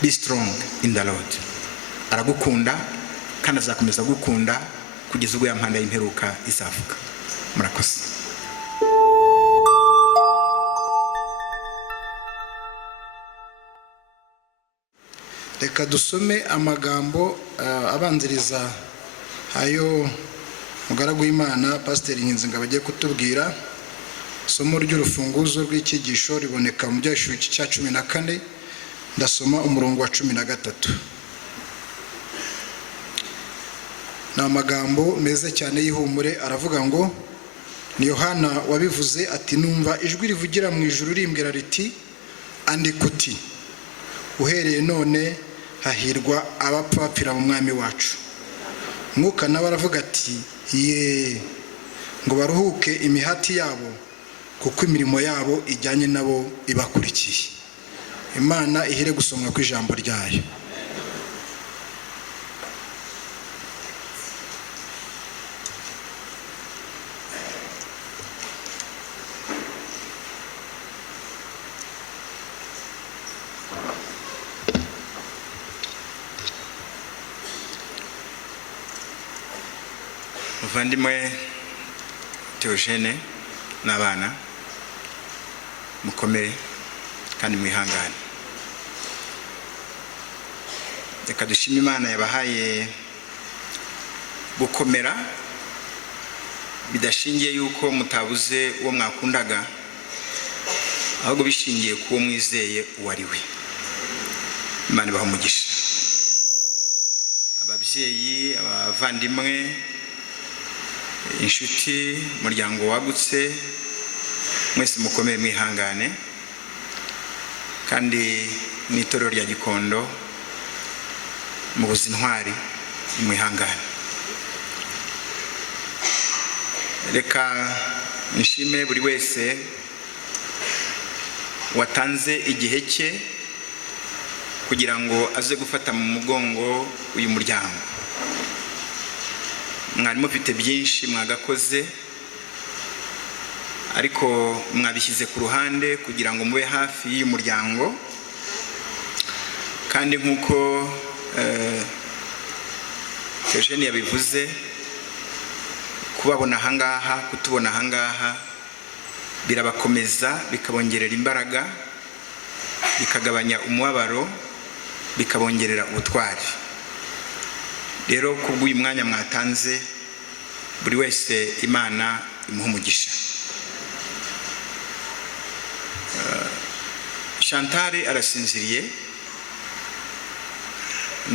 be strong in the Lord. Aragukunda kandi azakomeza gukunda kugeza ubwo yampanda y'imperuka izavuga. Murakoze. Reka dusome amagambo abanziriza ayo mugaragu w'Imana Pasiteri Nkinzinga bagiye kutubwira. Somo ry'urufunguzo rw'icyigisho riboneka mu Byahishuriwe cya 14, ndasoma umurongo wa 13. Ni amagambo meza cyane y'ihumure. Aravuga ngo, ni Yohana wabivuze ati, numva ijwi rivugira mu ijuru rimbwira riti, andika uti, uhereye none hahirwa abapfa bapfira mu mwami wacu. Mwuka nawe aravuga ati, ye, ngo baruhuke imihati yabo, kuko imirimo yabo ijyanye nabo ibakurikiye. Imana ihire gusomwa kw'ijambo ryayo. Muvandimwe Theogene n'abana mukomere kandi mwihangane. Reka dushime Imana yabahaye gukomera bidashingiye yuko mutabuze uwo mwakundaga, ahubwo bishingiye kuwo mwizeye uwo ari we. Imana ibahe umugisha. Ababyeyi, abavandimwe, inshuti, umuryango wagutse, mwese mukomere mwihangane, kandi n'itorero rya Gikondo mubuze intwari mwihangane. Reka nshime buri wese watanze igihe cye kugira ngo aze gufata mu mugongo uyu muryango. Mwari mufite byinshi mwagakoze, ariko mwabishyize ku ruhande kugira ngo mube hafi y'uyu muryango. Kandi nk'uko Theogene yabivuze, kubabona ahangaha, kutubona ahangaha birabakomeza, bikabongerera imbaraga, bikagabanya umubabaro, bikabongerera ubutwari. Rero kubw'uyu mwanya mwatanze, buri wese Imana imuha umugisha. Chantal arasinziriye,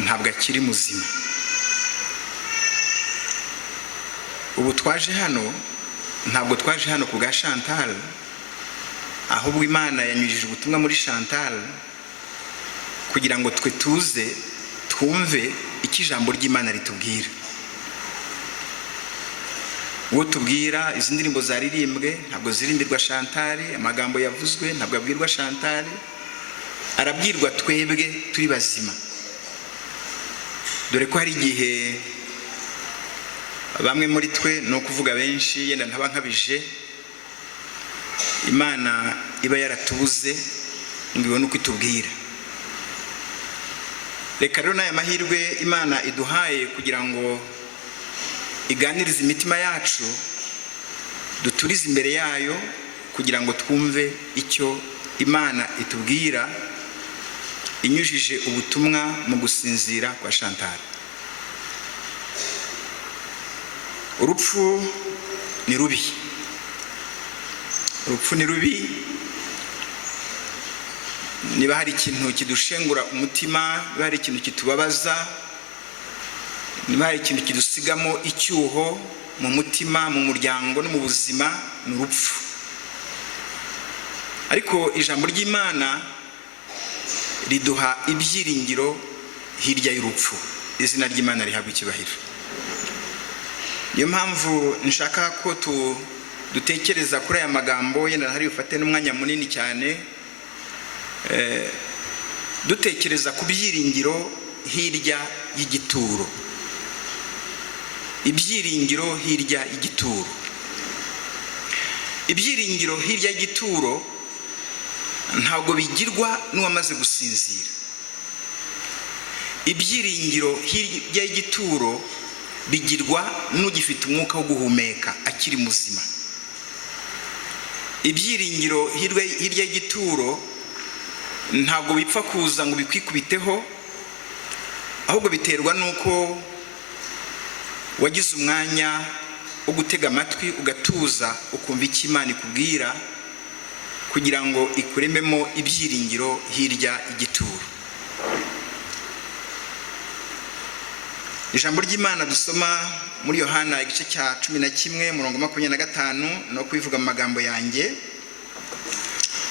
ntabwo akiri muzima. Ubu twaje hano, ntabwo twaje hano ku bwa Chantal, ahubwo Imana yanyujije ubutumwa muri Chantal kugira ngo twe tuze twumve icyo ijambo ry'Imana ritubwira. Uwo tubwira izi ndirimbo zaririmbwe ntabwo zirimbirwa Chantal, amagambo yavuzwe ntabwo abwirwa Chantal, arabwirwa twebwe turi bazima. Dore ko hari igihe bamwe muri twe, no kuvuga benshi, yenda ntaba nkabije, Imana iba yaratubuze ngo ibone uko itubwira. Reka rero n'aya mahirwe Imana iduhaye kugira ngo iganirize imitima yacu, duturize imbere yayo kugira ngo twumve icyo Imana itubwira inyujije ubutumwa mu gusinzira kwa Chantal. Urupfu ni rubi. Urupfu ni rubi. Niba hari ikintu kidushengura umutima, niba hari ikintu kitubabaza, niba hari ikintu kidusigamo icyuho mu mutima, mu muryango no mu buzima, ni urupfu. Ariko ijambo ry'Imana riduha ibyiringiro hirya y'urupfu. Izina ry'Imana rihabwa icyubahiro. Niyo mpamvu nshaka ko dutekereza kuri aya magambo, yenda hari ufate n'umwanya munini cyane, dutekereza ku byiringiro hirya y'igituro. Ibyiringiro hirya y'igituro. Ibyiringiro hirya y'igituro ntabwo bigirwa n'uwamaze gusinzira. ibyiringiro hirya y'igituro bigirwa n'ugifite umwuka wo guhumeka akiri muzima. Ibyiringiro hirya y'igituro ntabwo bipfa kuza ngo bikwikubiteho, ahubwo biterwa nuko wagize umwanya wo gutega amatwi ugatuza ukumva icyo Imana ikubwira kugira ngo ikurememo ibyiringiro hirya y'igituro. Ijambo ry'Imana dusoma muri Yohana igice cya 11 umurongo 25 no kubivuga mu magambo yanjye.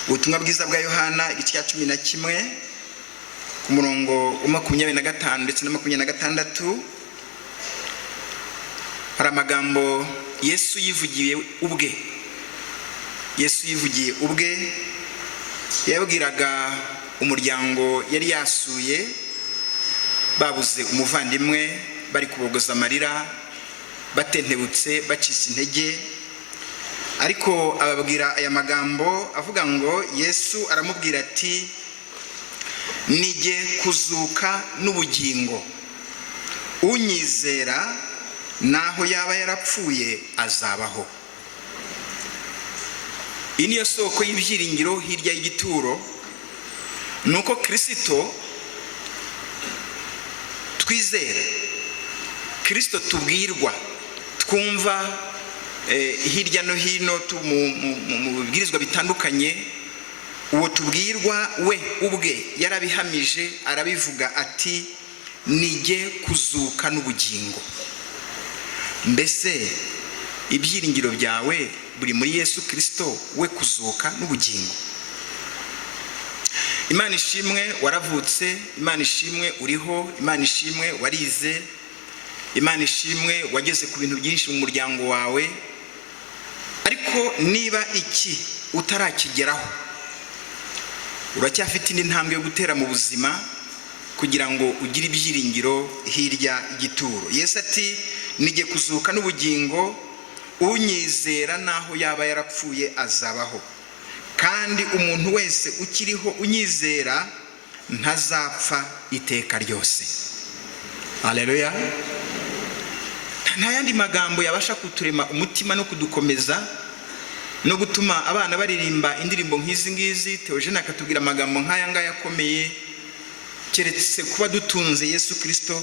Ubutumwa bwiza bwa Yohana igice cya 11 ku murongo wa 25 ndetse na 26 hari amagambo Yesu yivugiye ubwe. Yesu yivugiye ubwe, yabwiraga umuryango yari yasuye babuze umuvandimwe, bari kubogoza amarira, batentebutse, bacitse intege, ariko ababwira aya magambo avuga ngo Yesu aramubwira ati, nige kuzuka n'ubugingo, unyizera naho yaba yarapfuye azabaho. Iyi niyo soko y'ibyiringiro hirya y'igituro, nuko Kristo twizera, Kristo tubwirwa, twumva hirya no hino mu bibwirizwa bitandukanye, uwo tubwirwa we ubwe yarabihamije, arabivuga ati, nige kuzuka n'ubugingo. Mbese ibyiringiro byawe buri muri Yesu Kristo we kuzuka n'ubugingo. Imana ishimwe waravutse, Imana ishimwe uriho, Imana ishimwe warize, Imana ishimwe wageze ku bintu byinshi mu muryango wawe, ariko niba iki utarakigeraho, uracyafite indi ntambwe yo gutera mu buzima kugira ngo ugire ibyiringiro hirya y'igituro. Yesu ati, nige kuzuka n'ubugingo, unyizera naho yaba yarapfuye azabaho, kandi umuntu wese ukiriho unyizera ntazapfa iteka ryose. Haleluya. Nta yandi magambo yabasha kuturema umutima no kudukomeza no gutuma abana baririmba indirimbo nk'izi ngizi. Theogene akatubwira amagambo nk'aya ngaya akomeye, keretse kuba dutunze Yesu Kristo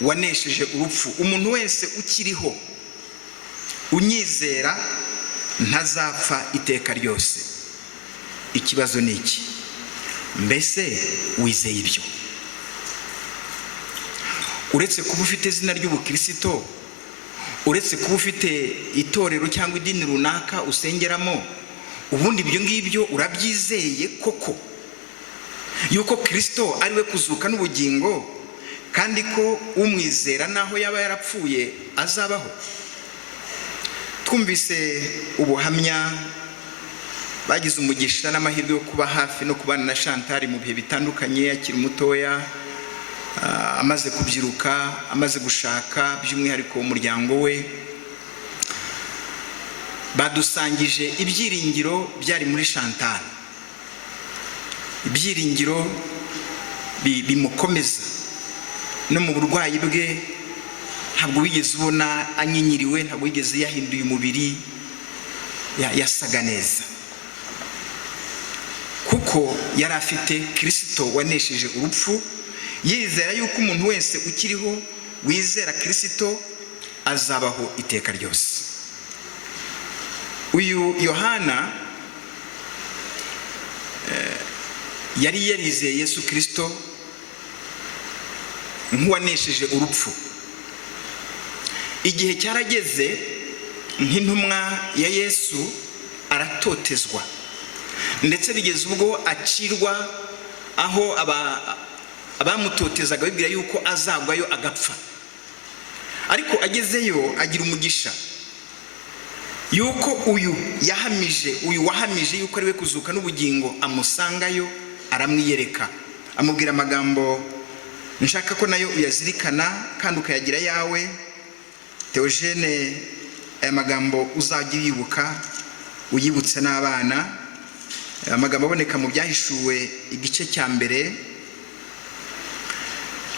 wanesheje urupfu. Umuntu wese ukiriho unyizera ntazapfa iteka ryose. Ikibazo ni iki? Mbese wizeye ibyo? Uretse kuba ufite izina ry'ubukristo, uretse kuba ufite itorero cyangwa idini runaka usengeramo, ubundi ibyo ngibyo urabyizeye koko yuko Kristo ari we kuzuka n'ubugingo, kandi ko umwizera naho yaba yarapfuye azabaho? Twumvise ubuhamya bagize umugisha n'amahirwe yo kuba hafi no kubana na Chantal mu bihe bitandukanye, akiri mutoya, amaze kubyiruka, amaze gushaka, by'umwihariko umuryango we. Badusangije ibyiringiro byari muri Chantal, ibyiringiro bimukomeza no mu burwayi bwe. Ntabwo wigeze ubona anyinyiriwe, ntabwo wigeze yahinduye umubiri, yasaga neza, kuko yari afite Kristo wanesheje urupfu. Yizera yuko umuntu wese ukiriho wizera Kristo azabaho iteka ryose. Uyu Yohana yari yarizeye Yesu Kristo nk'uwanesheje urupfu. Igihe cyarageze nk'intumwa ya Yesu aratotezwa, ndetse bigeze ubwo acirwa aho abamutotezaga bibwira yuko azagwayo agapfa. Ariko agezeyo agira umugisha yuko uyu wahamije yuko ari we kuzuka n'ubugingo amusangayo, aramwiyereka, amubwira amagambo nshaka ko nayo uyazirikana kandi ukayagira yawe. Theogene, aya magambo uzajya yibuka, uyibutse n'abana. Amagambo aboneka mu Byahishuwe igice cya mbere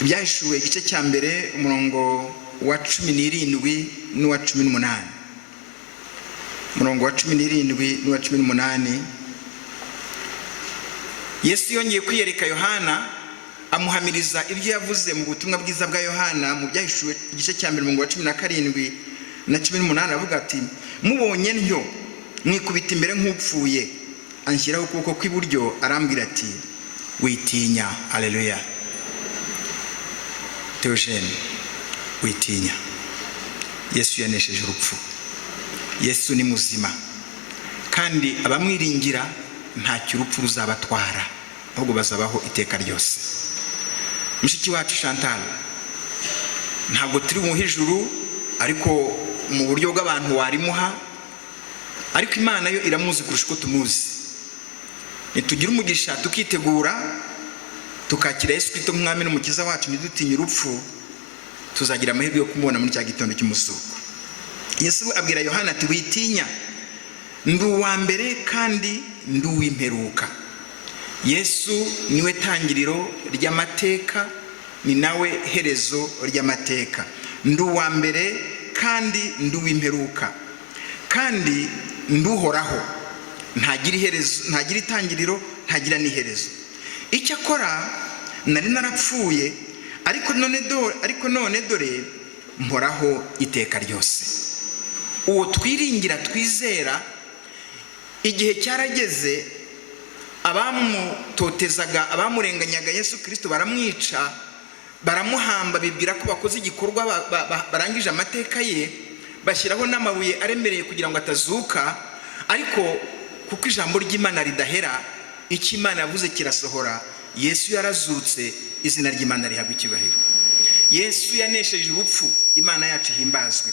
Ibyahishuwe igice cya mbere umurongo wa 17 n'uwa 18. Umurongo wa 17 n'uwa 18. Yesu yongeye kwiyereka Yohana amuhamiriza ibyo yavuze mu butumwa bwiza bwa Yohana mu byahishuwe igice cya mbere umurongo wa 17 na 18. Avuga ati, mubonye ntyo mwikubita imbere nk'upfuye, anshyiraho ukuboko kw'iburyo arambwira ati, witinya. Haleluya. Theogene, witinya. Yesu yanesheje urupfu. Yesu ni muzima, kandi abamwiringira ntacyo urupfu ruzabatwara, ahubwo bazabaho iteka ryose. Mushiki wacu Chantal, ntabwo turi mu hijuru, ariko mu buryo bw'abantu warimuha, ariko Imana yo iramuzi kurusha uko tumuzi. Nitugira umugisha tukitegura tukakira Yesu Kristo nk'umwami n'umukiza wacu, ntidutinye urupfu, tuzagira amahirwe yo kumubona muri cya gitondo cy'umuzuko. Yesu abwira Yohana ati, witinya, ndi uwa mbere kandi ndi uw'imperuka. Yesu niwe tangiriro ry'amateka, ni nawe herezo ry'amateka. Ndi uwa mbere kandi ndi uw'imperuka, kandi nduhoraho, ntagira iherezo, ntagira itangiriro, ntagira n'iherezo. Icyo akora, nari narapfuye, ariko none dore mporaho iteka ryose. Uwo twiringira twizera, igihe cyarageze abamutotezaga, abamurenganyaga Yesu Kristo baramwica, baramuhamba, bibwira ko bakoze igikorwa, barangije amateka ye, bashyiraho n'amabuye aremereye kugira ngo atazuka. Ariko kuko ijambo ry'Imana ridahera, icyo Imana yavuze kirasohora. Yesu yarazutse, izina ry'Imana rihabwa icyubahiro. Yesu yanesheje urupfu, Imana yacu ihimbazwe.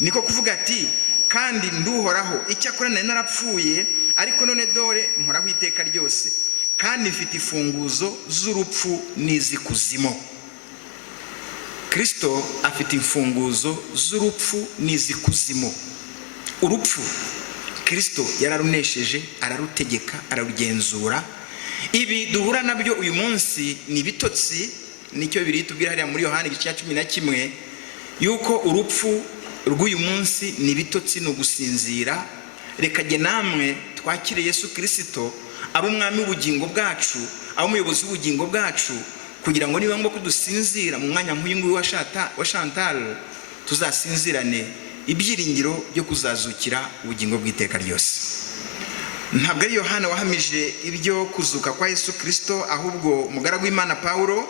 Niko kuvuga ati, kandi nduhoraho, icyo akora nari narapfuye, ariko none dore mporaho iteka ryose, kandi mfite imfunguzo z'urupfu n'iz'ikuzimu. Kristo afite imfunguzo z'urupfu n'iz'ikuzimu. Urupfu Kristo yararunesheje, ararutegeka, ararugenzura. Ibi duhura nabyo uyu munsi ni bitotsi, nicyo biri tubwira hariya muri Yohana igice cya 11, yuko urupfu rw'uyu munsi ni bitotsi, no gusinzira. Reka jye namwe twakire Yesu Kristo abo umwami w'ubugingo bwacu, abo umuyobozi w'ubugingo bwacu, kugira ngo niba ngo kudusinzira mu mwanya nk'uyu nguyu wa Chantal, tuzasinzirane ibyiringiro byo kuzazukira ubugingo bw'iteka ryose. Ntabwo ari Yohana wahamije ibyo kuzuka kwa Yesu Kristo, ahubwo umugaragu w'Imana Pawulo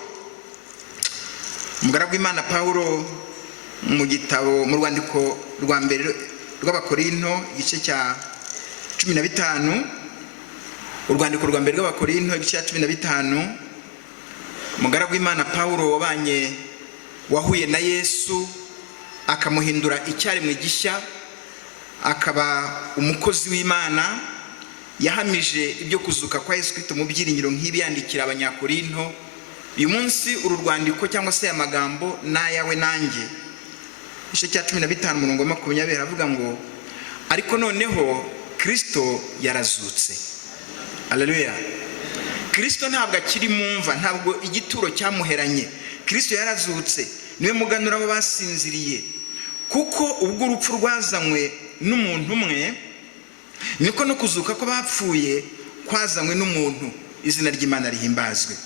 mu gitabo, mu rwandiko rwa mbere rw'Abakorinto igice cya 15, urwandiko rwa mbere rw'Abakorinto igice cya 15, umugaragu w'Imana Pawulo wahuye na Yesu akamuhindura icyaremwe gishya, akaba umukozi w'Imana, yahamije ibyo kuzuka kwa Yesu Kristo mu byiringiro nk'ibi yandikira Abanyakorinto. Uyu munsi uru rwandiko cyangwa se amagambo n'ayawe nanjye, igice cya 15 umurongo wa 20 avuga ngo, ariko noneho Kristo yarazutse. Haleluya. Kristo ntabwo akiri mumva, ntabwo igituro cyamuheranye. Kristo yarazutse, niwe muganura abo basinziriye. Kuko ubwo urupfu rwazanywe n'umuntu umwe, niko no kuzuka ko bapfuye kwazanywe n'umuntu. Izina ry'Imana rihimbazwe.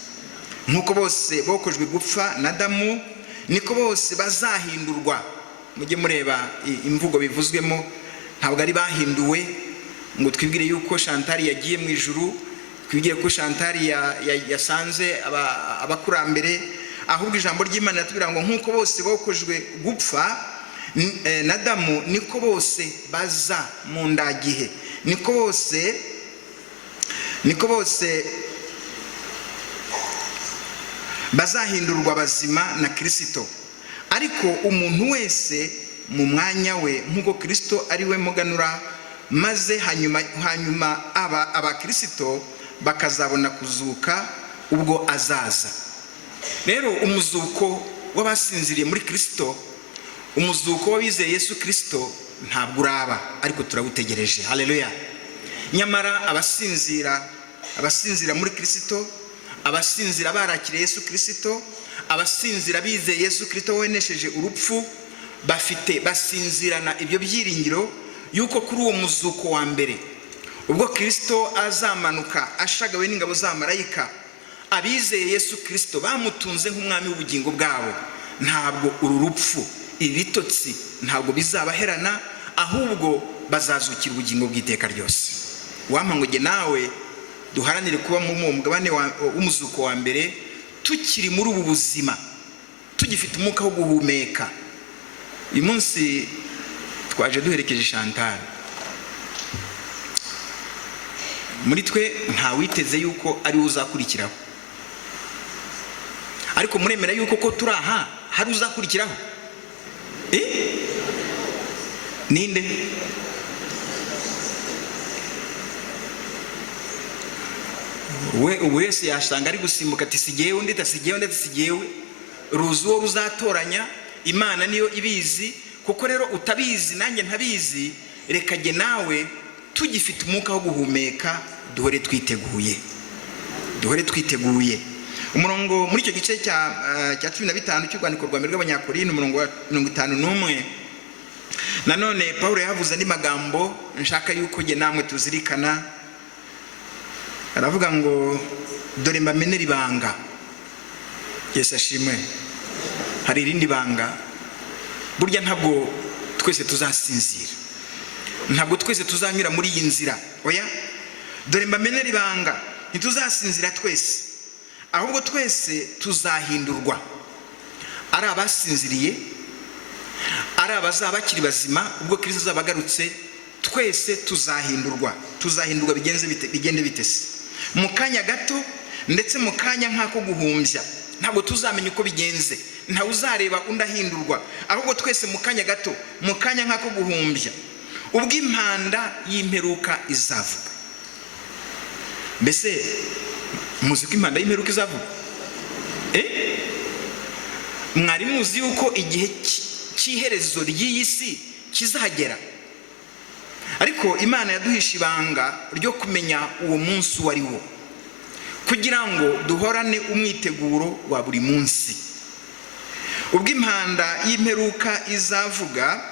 Nkuko bose bokojwe gupfa na Adamu, niko bose bazahindurwa. Mujye mureba imvugo bivuzwemo, ntabwo ari bahinduwe ngo twibwire yuko Chantal yagiye mu ijuru, twibwire ko Chantal yasanze abakurambere, ahubwo ijambo ry'Imana ritubwira ngo nkuko bose bokojwe gupfa na Adamu, niko bose baza mu ndagihe, niko bose bazahindurwa bazima na Kristo. Ariko umuntu wese mu mwanya we, nkuko Kristo ari we muganura, maze hanyuma aba Kristo bakazabona kuzuka ubwo azaza. Rero umuzuko w'abasinziriye muri Kristo, umuzuko w'abizeye Yesu Kristo ntabwo uraba, ariko turawutegereje. Haleluya. Nyamara abasinzira muri Kristo, abasinzira barakiriye Yesu Kristo, abasinzira bizeye Yesu Kristo wenesheje urupfu, basinzirana ibyo byiringiro yuko kuri uwo muzuko wa mbere ubwo Kristo azamanuka ashagawe n'ingabo za marayika, abizeye Yesu Kristo bamutunze nk'umwami w'ubugingo bwabo, ntabwo uru rupfu, ibitotsi ntabwo bizabaherana, ahubwo bazazukira ubugingo bw'iteka ryose. Wampa ngo nawe duharanire kuba mu mugabane w'umuzuko wa mbere, tukiri muri ubu buzima, tugifite umwuka wo guhumeka. Uyu munsi twaje duherekeje Chantal. Muri twe nta witeze yuko ari uzakurikiraho, ariko muremera yuko ko turi aha hari uzakurikiraho. Ninde? wese yashanga ari gusimbuka ati sigewe, undi tasigewe, undi tasigewe. Ruzi uwo ruzatoranya, Imana niyo ibizi. Kuko rero utabizi nanjye ntabizi, reka jye nawe tugifite umwuka wo guhumeka duhore twiteguye, umurongo muri icyo gice cya 15 cy'urwandiko rwa mbere rw'Abanyakorinto, umurongo wa 51, nanone Pawulo yavuze andi magambo nshaka yuko jye namwe tuzirikana. Aravuga ngo dore mbamenera ibanga. Yesu ashimwe. Hari irindi banga, burya ntabwo twese tuzasinzira, ntabwo twese tuzanyura muri iyi nzira. Oya, dore mbamenera ibanga, ntituzasinzira twese, ahubwo twese tuzahindurwa. Ari abasinziriye, ari abazaba bakiri bazima ubwo Kristo azaba agarutse, twese tuzahindurwa. Bigende bitese mu kanya gato, ndetse mu kanya nk'ako guhumbya. Ntabwo tuzamenya uko bigenze, ntawe uzareba undi ahindurwa, ahubwo twese mu kanya gato, mu kanya nk'ako guhumbya, ubwo impanda y'imperuka izavuga. Mbese muzi ko impanda y'imperuka izavuga? Mwari muzi yuko igihe cy'iherezo ry'iyi si kizagera? Ariko Imana yaduhisha ibanga ryo kumenya uwo munsi uwo ari wo, kugira ngo duhorane umwiteguro wa buri munsi. Ubwo impanda y'imperuka izavuga,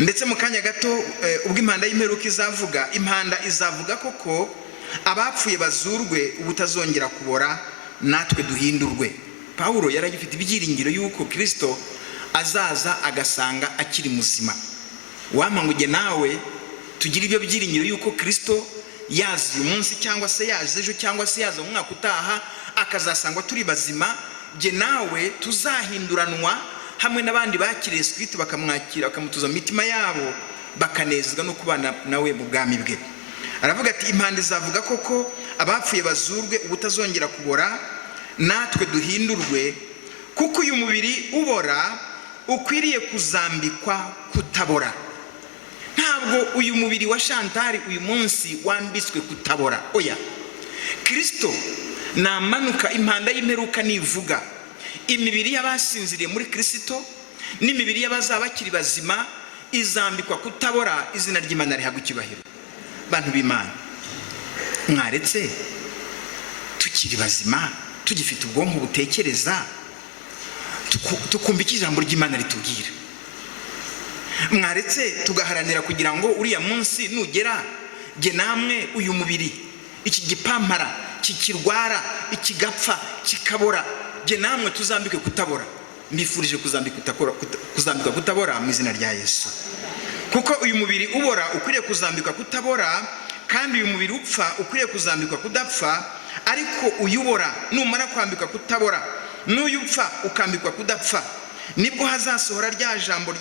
ndetse mu kanya gato ubwo impanda y'imperuka izavuga, impanda izavuga koko abapfuye bazurwe ubutazongera kubora, natwe duhindurwe. Pawulo yaragifite ibyiringiro yuko Kristo azaza agasanga akiri muzima. Wampa ngo jye nawe tugire ibyo byiringiro yuko Kristo yaza uyu munsi, cyangwa se yaza ejo, cyangwa se yaza mu mwaka utaha akazasangwa turi bazima. Jye nawe tuzahinduranwa hamwe n'abandi bakiriye Kristo, bakamwakira, bakamutuza mu mitima yabo, bakanezezwa no kubana nawe mu bwami bwe. Aravuga ati impanda izavuga koko abapfuye bazurwe ubutazongera kubora, natwe duhindurwe, kuko uyu mubiri ubora ukwiriye kuzambikwa kutabora. Ntabwo uyu mubiri wa Chantal uyu munsi wambitswe kutabora. Oya, Kristo namanuka, impanda y'imperuka nivuga, imibiri y'abasinziriye muri Kristo n'imibiri y'abazaba bakiri bazima izambikwa kutabora. Izina ry'Imana rihabwa icyubahiro. Bantu b'Imana, mwaretse tukiri bazima, tugifite ubwonko butekereza, tukumva icyo ijambo ry'Imana ritubwira. Mwaretse tugaharanira kugira ngo uriya munsi nugera, jye namwe uyu mubiri, iki gipampara kikirwara, ikigapfa, kikabora, jye namwe tuzambike kutabora. Mbifurije kuzambika kutabora mu izina rya Yesu. Kuko uyu mubiri ubora ukwiriye kuzambikwa kutabora, kandi uyu mubiri upfa ukwiriye kuzambikwa kudapfa. Ariko uyubora numara kwambikwa kutabora, n'uyu upfa ukambikwa kudapfa, nibwo hazasohora rya jambo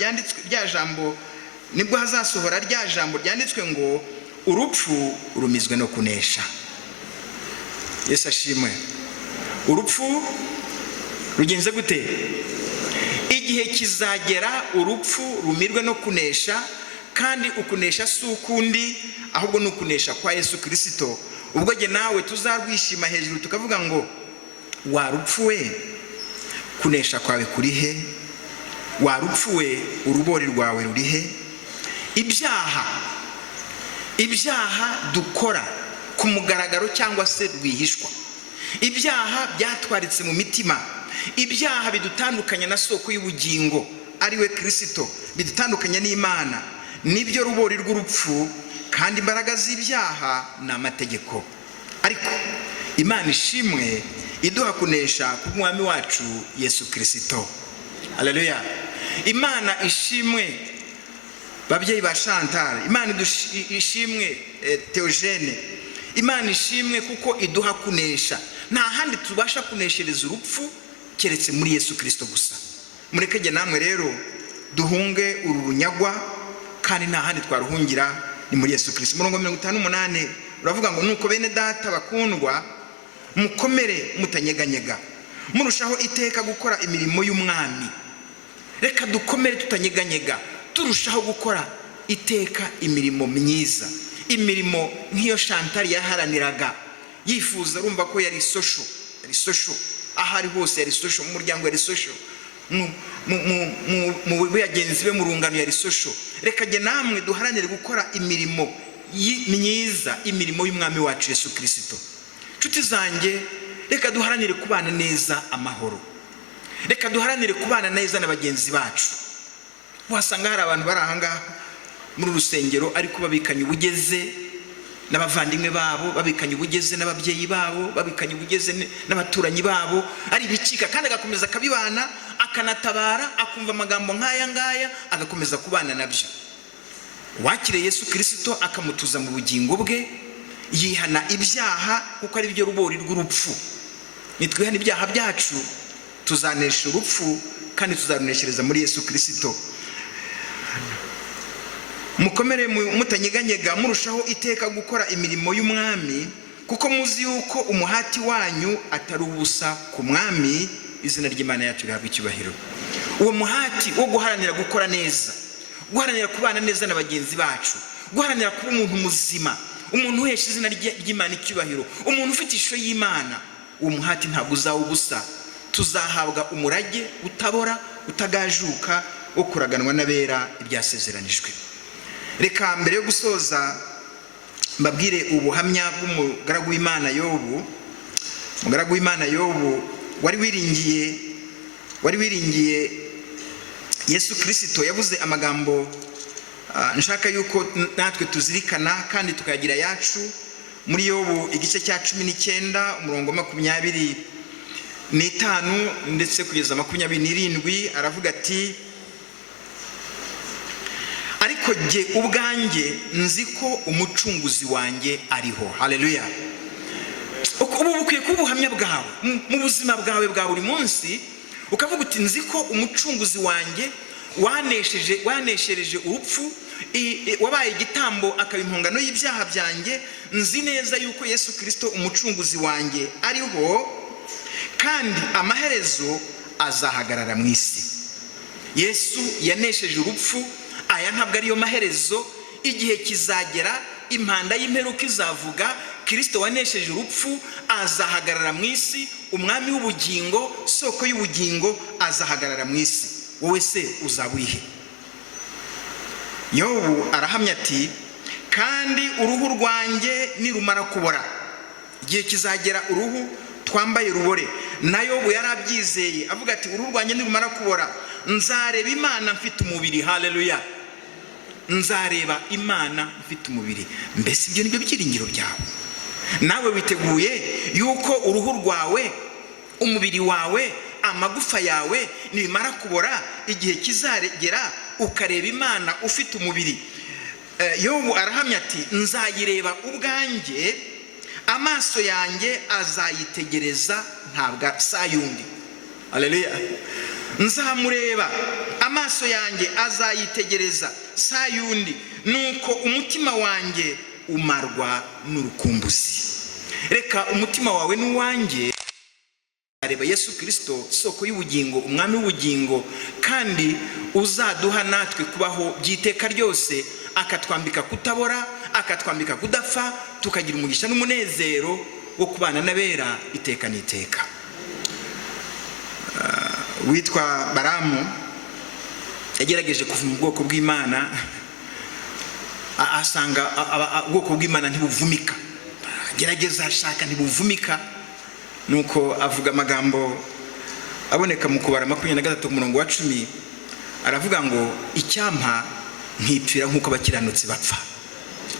ryanditswe ngo urupfu rumizwe no kunesha. Yesu ashimwe. Urupfu rugenze gute? Igihe kizagera urupfu rumirwe no kunesha, kandi ukunesha si ukundi ahubwo ni ukunesha kwa Yesu Kristo. Ubwo jye nawe tuzarwishima hejuru tukavuga ngo warupfuwe, kunesha kwawe kurihe? Warupfuwe, urubori rwawe rurihe? Ibyaha dukora ku mugaragaro cyangwa se rwihishwa. Ibyaha byatwaritse mu mitima, ibyaha bidutandukanya na soko y'ubugingo ari we Kristo, bidutandukanya n'Imana, nibyo rubori rw'urupfu, kandi imbaraga z'ibyaha ni amategeko. Ariko Imana ishimwe iduha kunesha k'umwami wacu Yesu Kristo. Haleluya. Imana ishimwe babyeyi ba Chantal, Imana ishimwe Theogene, Imana ishimwe kuko iduha kunesha. Nta handi tubasha kuneshereza urupfu keretse muri Yesu Kristo gusa. Murekege namwe rero duhunge uru runyagwa, kandi nta handi twaruhungira ni muri Yesu Kristo. Murongo 58 uravuga ngo nuko bene data bakundwa, mukomere mutanyeganyega, murushaho iteka gukora imirimo y'umwami. Reka dukomere tutanyeganyega, turushaho gukora iteka imirimo myiza, imirimo nk'iyo Chantal yaharaniraga, yifuza, urumva ko yari social, ahari hose yari social, mu muryango yari social, mu bagenzi be mu rungano yari social. Reka jye namwe duharanire gukora imirimo myiza, imirimo y'umwami wacu Yesu Kristo. Nshuti zanjye, reka duharanire kubana neza amahoro, reka duharanire kubana neza na bagenzi bacu. Wasanga hari abantu bari ahangaha muri urusengero ariko babikanye ubugeze n'abavandimwe babo, babikanye ubugeze n'ababyeyi babo, babikanye ubugeze n'abaturanyi babo, ari bicika kandi agakomeza kabibana, akanatabara, akumva amagambo nk'aya ngaya, agakomeza kubana nabyo. Wakire Yesu Kristo akamutuza mu bugingo bwe, yihana ibyaha kuko ari byo rubori rw'urupfu. Nitwihana ibyaha byacu tuzanesha urupfu, kandi tuzaruneshereza muri Yesu Kristo. Mukomere mutanyeganyega, murushaho iteka gukora imirimo y'umwami, kuko muzi yuko umuhati wanyu atari ubusa ku mwami. Izina ry'Imana yacu rihabwa icyubahiro. Uwo muhati wo guharanira gukora neza, guharanira kubana neza na bagenzi bacu, guharanira kuba umuntu muzima, umuntu uhesha izina ry'Imana icyubahiro, umuntu ufite ishusho y'Imana, uwo muhati ntabwo uzawubusa. Tuzahabwa umurage utabora, utagajuka, wo kuraganwa n'abera ibyasezeranijwe. Reka mbere yo gusoza mbabwire ubuhamya bw'umugaragu w'Imana Yobu. Umugaragu w'Imana Yobu wari wiringiye Yesu Kristo, yavuze amagambo nshaka yuko natwe tuzirikana kandi tukagira yacu. Muri Yobu igice cya 19 umurongo 25 ndetse kugeza 27 aravuga ati, ariko jye ubwanjye nzi ko umucunguzi wanjye ariho. Haleluya. Ubu bukwiye kuba ubuhamya bwawe mu buzima bwawe bwa buri munsi, ukavuga uti nzi ko umucunguzi wanjye waneshereje urupfu, wabaye igitambo akaba impongano y'ibyaha byanjye. Nzi neza yuko Yesu Kristo umucunguzi wanjye ariho, kandi amaherezo azahagarara mu isi. Yesu yanesheje urupfu, aya ntabwo ariyo maherezo. Igihe kizagera, impanda y'imperuka izavuga, Kristo wanesheje urupfu azahagarara mu isi, umwami w'ubugingo, soko y'ubugingo azahagarara mu isi. Wowe se uzaba urihe? Yobu arahamya ati, kandi uruhu rwanjye nirumara kubora, igihe kizagera uruhu twambaye rubore. Na Yobu yarabyizeye avuga ati, uruhu rwanjye nirumara kubora nzareba Imana mfite umubiri. Haleluya. Nzareba Imana mfite umubiri. Mbese ibyo nibyo byiringiro byawe? Nawe witeguye yuko uruhu rwawe, umubiri wawe, amagufa yawe nimara kubora, igihe kizagera ukareba Imana ufite umubiri? Yobu arahamya ati, nzayireba ubwanjye, amaso yanjye azayitegereza, ntabwo sayundi. Haleluya. Nzamureba, amaso yanjye azayitegereza, sayundi. Nuko umutima wanjye umarwa n'urukumbuzi. Reka umutima wawe n'uwanjye areba Yesu Kristo, soko y'ubugingo, umwami w'ubugingo, kandi uzaduha natwe kubaho byiteka ryose, akatwambika kutabora, akatwambika kudapfa, tukagira umugisha n'umunezero wo kubana n'abera iteka n'iteka. Witwa Baramu yagerageje kuva mu bwoko bw'Imana, asanga ubwoko bw'Imana ntibuvumika. gerageza shaka ntibuvumika. Nuko avuga amagambo aboneka mu Kubara 23 umurongo wa 10, aravuga ngo icyampa nkipfira nk'uko abakiranutsi bapfa.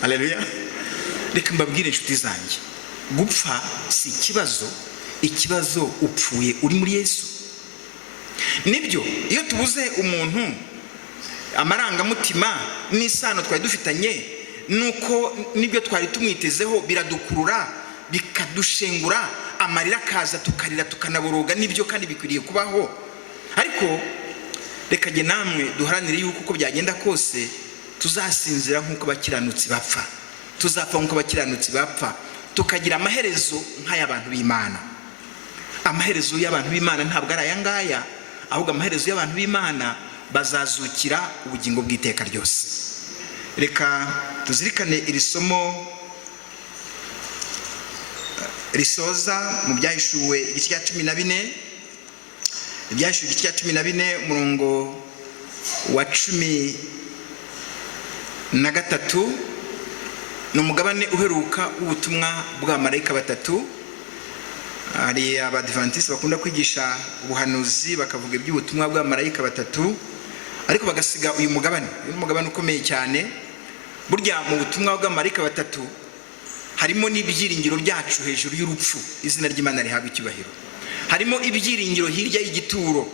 Haleluya. Reka mbabwire inshuti zanjye, gupfa si ikibazo upfuye uri muri Yesu. Nibyo iyo tubuze umuntu, amarangamutima n'isano twari dufitanye, nuko nibyo twari tumwitezeho biradukurura bikadushengura, amarira kaza tukarira tukanaboroga, nibyo kandi bikwiriye kubaho. Ariko reka jye namwe duharanire yuko uko byagenda kose tuzasinzira nk'uko abakiranutsi bapfa, tuzapfa nk'uko abakiranutsi bapfa, tukagira amaherezo nk'ay'abantu b'Imana. Amaherezo y'abantu b'Imana ntabwo ari aya ngaya, ahubwo amaherezo y'abantu b'Imana bazazukira ubugingo bw'iteka ryose. Reka tuzirikane iri somo risoza mu Byahishuwe igice cya 14, Ibyahishuwe igice cya 14 umurongo wa 13, ni umugabane uheruka w'ubutumwa bwa marayika batatu. Hari abadivantisi bakunda kwigisha ubuhanuzi bakavuga iby'ubutumwa bwa marayika batatu, ariko bagasiga uyu mugabane ukomeye cyane. Burya mu butumwa bwa marayika batatu harimo n'ibyiringiro byacu hejuru y'urupfu, izina ry'Imana rihabwa icyubahiro. Harimo ibyiringiro hirya y'igituro.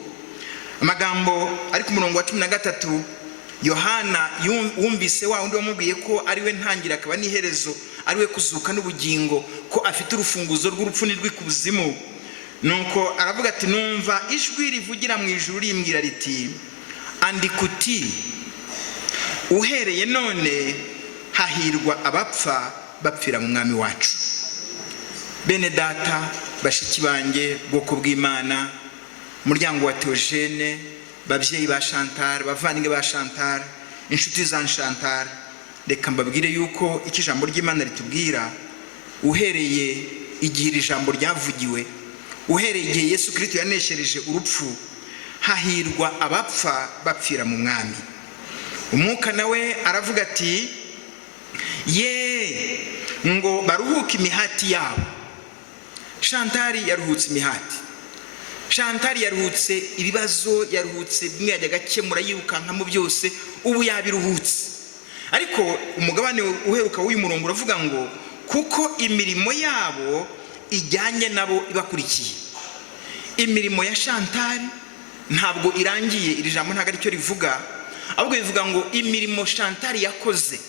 Amagambo ari ku murongo wa 13, Yohana wumvise wa undi wamubwiye ko ari we ntangira akaba n'iherezo, ari we kuzuka n'ubugingo, ko afite urufunguzo rw'urupfu n'urw'ikuzimu. Nuko aravuga ati, numva ijwi rivugira mu ijuru rimbwira riti, andika uti, uhereye none hahirwa abapfa bapfira mu mwami wacu. Bene data, bashiki banjye, bwoko bw'Imana, umuryango wa Theogene, babyeyi ba Chantal, bavandimwe ba Chantal, inshuti za Chantal, reka mbabwire yuko iki jambo ry'Imana ritubwira, uhereye igihe iri jambo ryavugiwe, uhereye igihe Yesu Kristo yaneshereje urupfu, hahirwa abapfa bapfira mu mwami. Umwuka nawe aravuga ati, ngo baruhuke imihati yabo. Chantal yaruhutse imihati, Chantal yaruhutse ibibazo, yaruhutse bimwe yajyaga akemura yirukanka mu byose, ubu yabiruhutse. Ariko umugabane uheruka w'uyu murongo uravuga ngo kuko imirimo yabo ijyanye nabo ibakurikiye. Imirimo ya Chantal ntabwo irangiye, iri jambo ntabwo aricyo rivuga, ahubwo bivuga ngo imirimo Chantal yakoze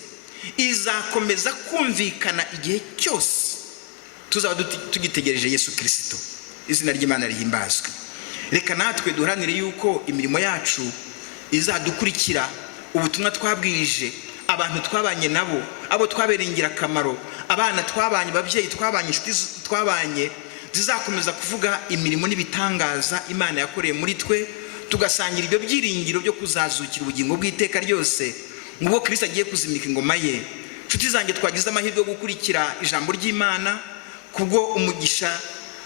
izakomeza kumvikana igihe cyose tuzaba tugitegereje Yesu Kristo. Izina ry'Imana rihimbazwe. Reka natwe duharanire yuko imirimo yacu izadukurikira, ubutumwa twabwirije, abantu twabanye nabo, abo twabereye ingirakamaro, abana twabanye, babyeyi twabanye, inshuti twabanye, zizakomeza kuvuga imirimo n'ibitangaza Imana yakoreye muri twe, tugasangira ibyo byiringiro byo kuzazukira ubugingo bw'iteka ryose ngubwo Kristo agiye kuzimika ingoma ye. Inshuti zanjye, twagize amahirwe yo gukurikira ijambo ry'Imana kubwo umugisha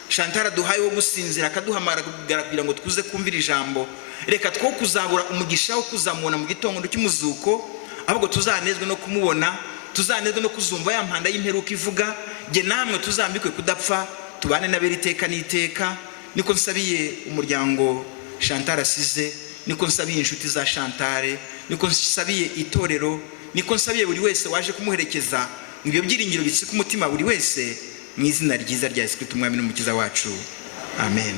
Chantal duhaye wo gusinzira akaduhamagara kugira ngo tuze kumvira ijambo. Reka two kuzabura umugisha wo kuzamubona mu gitondo cy'umuzuko, ahubwo tuzanezwe no kumubona, tuzanezwe no kuzumva ya mpanda y'imperuka ivuga, jye namwe tuzambikwe kudapfa, tubane n'abera iteka n'iteka. Niko nsabiye umuryango Chantal asize, niko nsabiye inshuti za Chantal, niko nsabiye itorero, niko nsabiye buri wese waje kumuherekeza. Ibyo byiringiro bitsika umutima buri wese, mu izina ryiza rya Yesu Kristo umwami n'umukiza wacu. Amen.